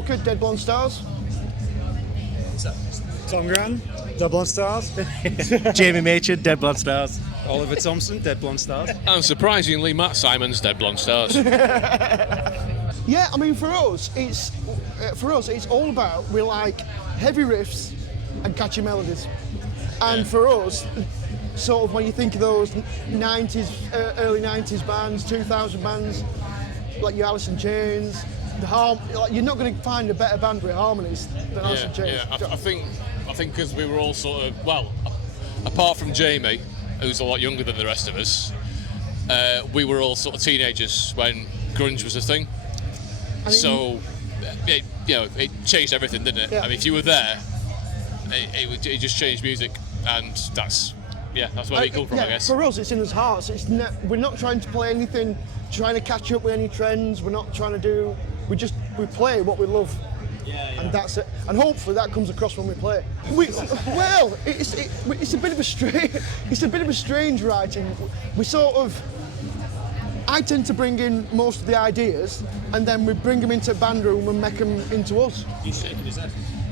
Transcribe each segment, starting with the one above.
Walker, DeadBlondeStars. Tom Grant, DeadBlondeStars. Jamie Machin, DeadBlondeStars. Oliver Thompson, DeadBlondeStars. And surprisingly, Matt Simon's DeadBlondeStars. Yeah, I mean, for us, it's all about, we like heavy riffs and catchy melodies. And for us, sort of when you think of those 90s, early 90s bands, 2000 bands, like your Alice in Chains, like, you're not going to find a better band with harmonies than Alice in Chains. Yeah, I think because we were all sort of, well, apart from Jamie, who's a lot younger than the rest of us, we were all sort of teenagers when grunge was a thing. So, it changed everything, didn't it? Yeah. I mean, if you were there, it just changed music, and that's where we come from, I guess. For us, it's in his hearts. We're not trying to play anything, trying to catch up with any trends. We're not trying to do. We play what we love, and that's it. And hopefully that comes across when we play. It's a bit of a strange writing. I tend to bring in most of the ideas, and then we bring them into band room and make them into us.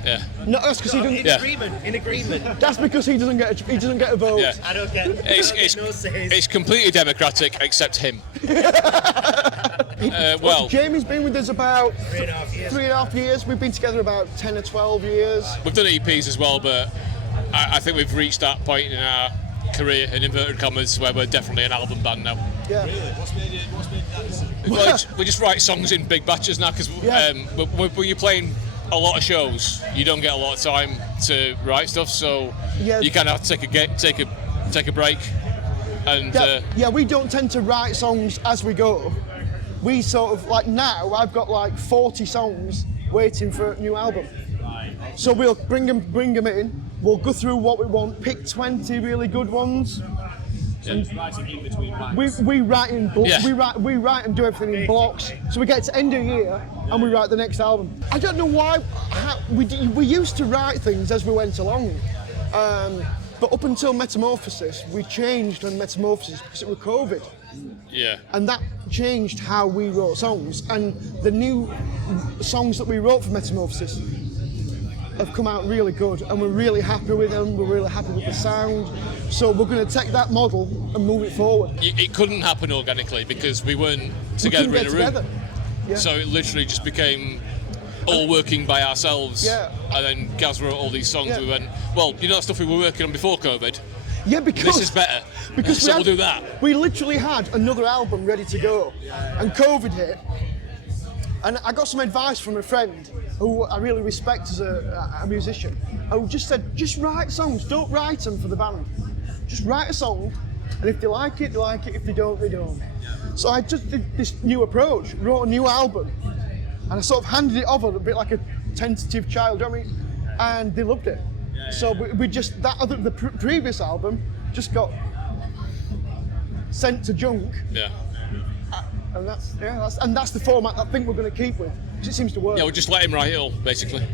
Yeah. No, that's because he doesn't. In agreement. That's because he doesn't get a vote. Yeah. I don't get. It's completely democratic, except him. Jamie's been with us about 3.5 years. 3.5 years. We've been together about 10 or 12 years. We've done EPs as well, but I think we've reached that point in our career, in inverted commas, where we're definitely an album band now. Yeah. Really? What's made that? Well, we just write songs in big batches now, because when you're playing a lot of shows, you don't get a lot of time to write stuff, so you kind of have to take a break. And we don't tend to write songs as we go. We sort of, like now, I've got like 40 songs waiting for a new album. So we'll bring them in. We'll go through what we want, pick 20 really good ones. And writing in between bands. We write and do everything in blocks. So we get to end of the year and we write the next album. I don't know why. We used to write things as we went along, but up until Metamorphosis, we changed on Metamorphosis because it was COVID. Yeah. And that changed how we wrote songs. And the new songs that we wrote for Metamorphosis have come out really good, and we're really happy with them. We're really happy with the sound. So we're going to take that model and move it forward. It couldn't happen organically because we weren't together in a room. Yeah. So it literally just became all working by ourselves. Yeah. And then Gaz wrote all these songs. Yeah. We went, well, you know that stuff we were working on before COVID? Yeah, because This is better. Because we'll do that. We literally had another album ready to go, and COVID hit. And I got some advice from a friend who I really respect as a musician, who just said, just write songs, don't write them for the band. Just write a song, and if they like it, they like it. If they don't, they don't. So I just did this new approach, wrote a new album, and I sort of handed it over a bit like a tentative child, you know what I mean? And they loved it. So we just, the previous album just got sent to junk. Yeah. And that's the format I think we're going to keep with, because it seems to work. Yeah, we'll just let him write it all, basically.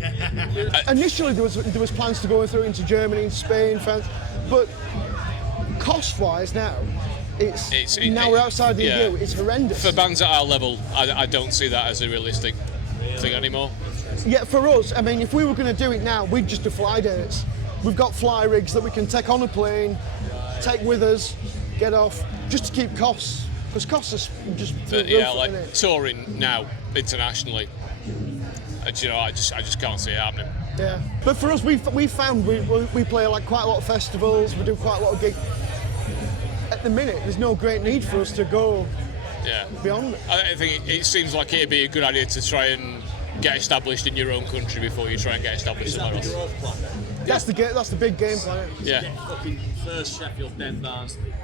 Initially, there was plans to go through into Germany, Spain, France, but cost-wise now, we're outside the EU. It's horrendous. For bands at our level, I don't see that as a realistic thing anymore. Yeah, for us, I mean, if we were going to do it now, we'd just do fly dates. We've got fly rigs that we can take on a plane, take with us, get off, just to keep costs. Because costs are just touring now internationally. I just can't see it happening. Yeah, but for us, we found we play like quite a lot of festivals. We do quite a lot of gigs. At the minute, there's no great need for us to go beyond it. I think it seems like it'd be a good idea to try and get established in your own country before you try and get established somewhere else. Growth plan then? That's the big game plan. Yeah. Get fucking first Sheffield, then Barnsley.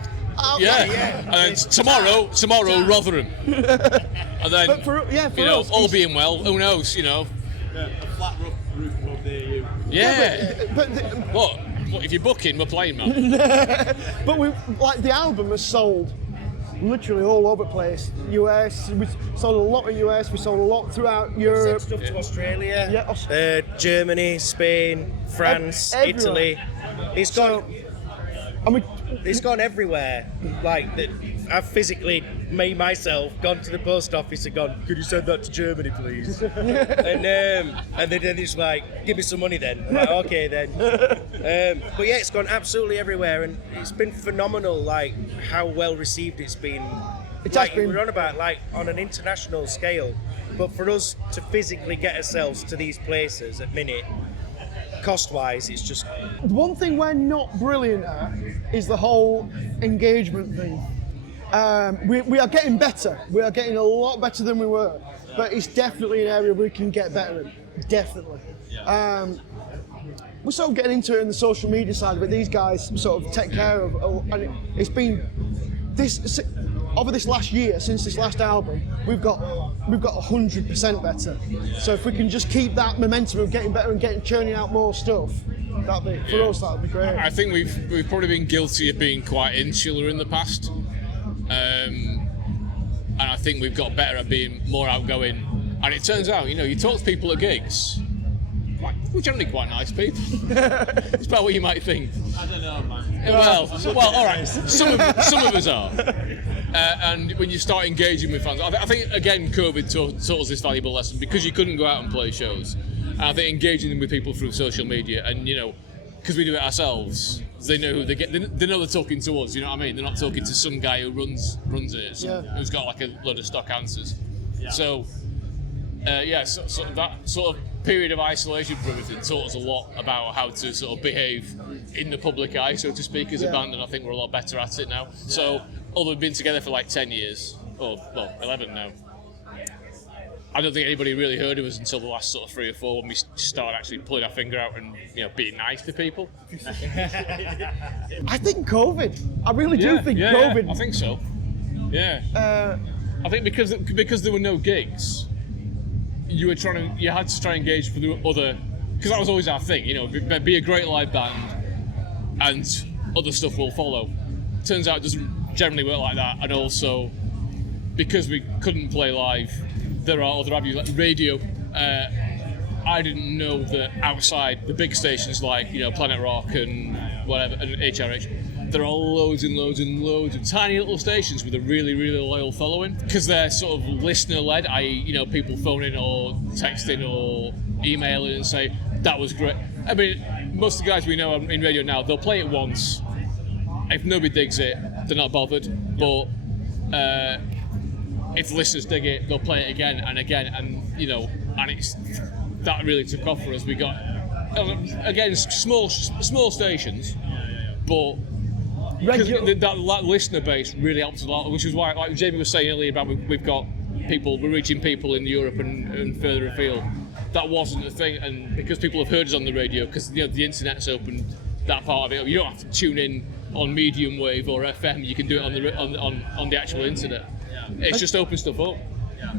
And then tomorrow Rotherham. And then, for us, all being well, who knows, A flat roof above the EU. Yeah. But What if you're booking, we're playing, man. But the album has sold literally all over the place. US, we sold a lot in US, we sold a lot throughout Europe. Sent stuff to Australia, Yeah, Germany, Spain, France, everywhere. Italy. It's gone everywhere. Like I've physically, myself, gone to the post office and gone, could you send that to Germany, please? and they're just like, give me some money then. I'm like, okay then. But yeah, it's gone absolutely everywhere, and it's been phenomenal, like how well received it's been. It's like been- we're on about like on an international scale, but for us to physically get ourselves to these places at minute, cost-wise, it's just The one thing we're not brilliant at is the whole engagement thing. We are getting better. We are getting a lot better than we were, but it's definitely an area we can get better in. Definitely. We're sort of getting into it in the social media side of it. These guys sort of take care of, and it's been this over this last year, since this last album, we've got 100% better. So if we can just keep that momentum of getting better and churning out more stuff, for us that'd be great. I think we've probably been guilty of being quite insular in the past, and I think we've got better at being more outgoing. And it turns out, you talk to people at gigs, we're generally quite nice people. It's about what you might think. I don't know, man. Well, all right. Some of us are. And when you start engaging with fans, I think again, COVID taught us this valuable lesson because you couldn't go out and play shows. And I think engaging with people through social media, and because we do it ourselves, they know who they get. They know they're talking to us. You know what I mean? They're not talking to some guy who runs it, who's got like a load of stock answers. Yeah. So that sort of period of isolation from everything taught us a lot about how to sort of behave in the public eye, so to speak, as a band, and I think we're a lot better at it now. So, although we've been together for like 10 years, or 11 now, I don't think anybody really heard of us until the last sort of 3 or 4 when we started actually pulling our finger out and being nice to people. I think COVID. I really do think COVID. I think so. Yeah. I think because there were no gigs, you had to try and engage with the other, because that was always our thing, be a great live band and other stuff will follow. Turns out it doesn't generally work like that, and also because we couldn't play live, there are other avenues like radio. I didn't know that outside the big stations like Planet Rock and whatever and HRH, there are loads and loads and loads of tiny little stations with a really, really loyal following because they're sort of listener-led, i.e., people phoning or texting or emailing and say, that was great. I mean, most of the guys we know in radio now, they'll play it once. If nobody digs it, they're not bothered. But if the listeners dig it, they'll play it again and again. And, and it's that really took off for us. We got, again, small stations, but that listener base really helps a lot, which is why, like Jamie was saying earlier about we're reaching people in Europe and further afield. That wasn't a thing, and because people have heard us on the radio, because the internet's opened that part of it. You don't have to tune in on medium wave or FM. You can do it on the actual internet. It's just open stuff up.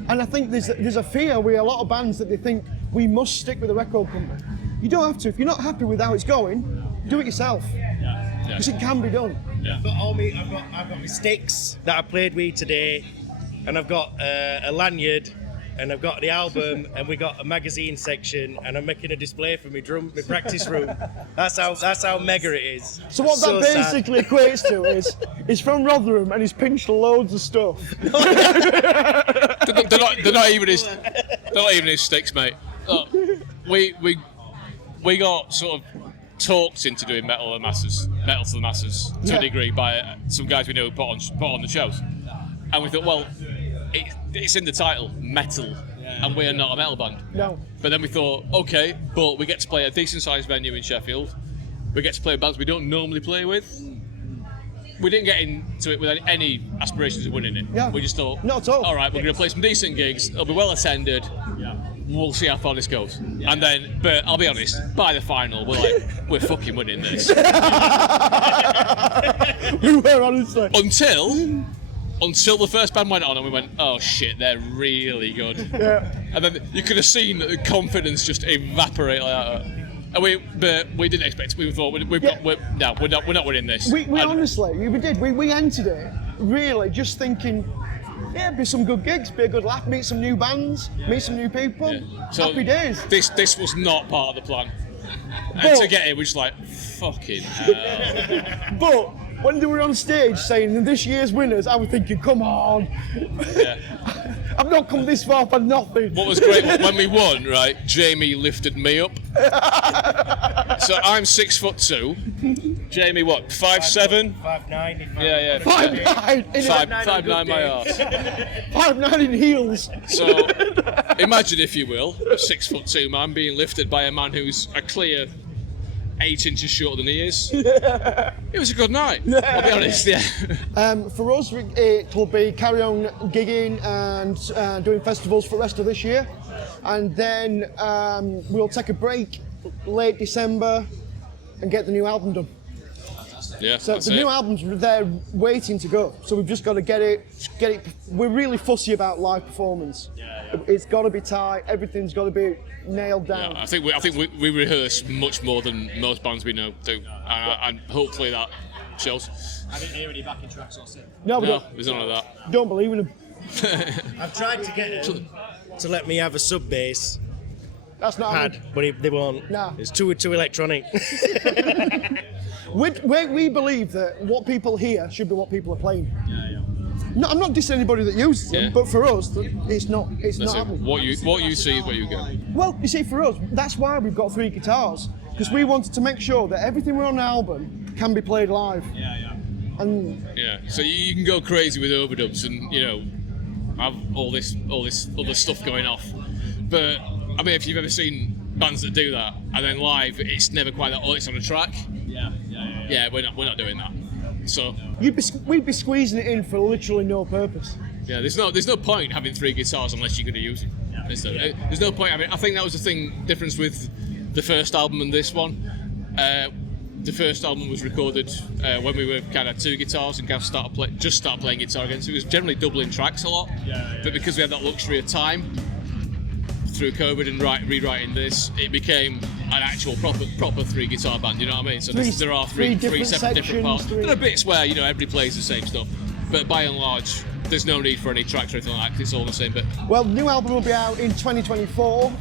And I think there's a fear with a lot of bands that they think we must stick with a record company. You don't have to. If you're not happy with how it's going, do it yourself. Because it can be done. I've got my sticks that I played with today, and I've got a lanyard, and I've got the album, and we got a magazine section, and I'm making a display for my practice room. That's how mega it is. So what that basically equates to is he's from Rotherham and he's pinched loads of stuff. They're not even his sticks, mate. Look, we got sort of talked into doing metal to the masses to a degree by some guys we know who put on the shows, and we thought, well, it's in the title, metal, and we are not a metal band. No. But then we thought, okay, but we get to play a decent sized venue in Sheffield. We get to play bands we don't normally play with. We didn't get into it with any aspirations of winning it. Yeah. We just thought, not at all. All right, we're going to play some decent gigs. It'll be well attended. We'll see how far this goes. And then, but I'll be honest, by the final, we're fucking winning this. We were, honestly. Until the first band went on and we went, oh shit, they're really good. Yeah. And then you could have seen the confidence just evaporate like that. And we didn't expect it. We thought we're not winning this. We honestly, we did. We entered it really just thinking, be some good gigs, be a good laugh, meet some new bands, meet some new people. Yeah. So happy days. This was not part of the plan. And to get it, we're just like, fucking hell. But when they were on stage saying this year's winners, I was thinking, come on. Yeah. I've not come this far for nothing. What was great when we won, right? Jamie lifted me up. So I'm 6'2". Jamie, what? 5'7"? 5'9". Yeah. 5'9" in 5'9" my arse. 5'9" in heels. So imagine, if you will, a 6'2" man being lifted by a man who's a clear 8 inches shorter than he is. It was a good night, I'll be honest, yeah. For us, it will be carry on gigging and doing festivals for the rest of this year. And then we'll take a break late December and get the new album done. Yeah, So that's the it. new album's there waiting to go. So we've just got to get it. We're really fussy about live performance. It's got to be tight. Everything's got to be nailed down. Yeah, I think we rehearse much more than most bands we know do, and hopefully that shows. I didn't hear any backing tracks or something. No, we No, there's none of that. don't believe in them. I've tried to get them to let me have a sub bass That's not pad, but they won't. No. It's too electronic. We believe that what people hear should be what people are playing. No, I'm not dissing anybody that uses them, Yeah. but for us, it's not. It's not That's it. happening. What you see is what you get. Well, you see, for us, that's why we've got 3 guitars, because we wanted to make sure that everything we're on the album can be played live. And Yeah, so you can go crazy with overdubs and have all this other stuff going off. But I mean, if you've ever seen bands that do that and then live, it's never quite that. Oh, it's on a track. Yeah, we're not doing that. So we'd be squeezing it in for literally no purpose. yeah, there's no point having 3 guitars unless you're going to use them. There's no point. I mean, I think that was the difference with the first album and this one. The first album was recorded when we were kind of 2 guitars and Gav started playing guitar again. So it was generally doubling tracks a lot. But because we had that luxury of time through COVID and rewriting this, it became an actual proper 3 guitar band. You know what I mean? So there are three separate different parts. There are bits where everybody plays the same stuff, but by and large, there's no need for any tracks or anything like that. It's all the same bit. Well, the new album will be out in 2024.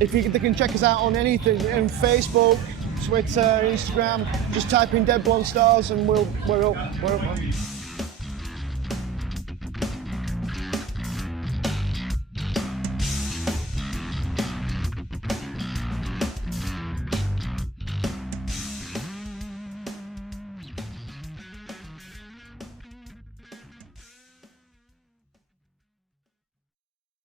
If they can check us out on anything, on Facebook, Twitter, Instagram, just type in DeadBlondeStars and we're up.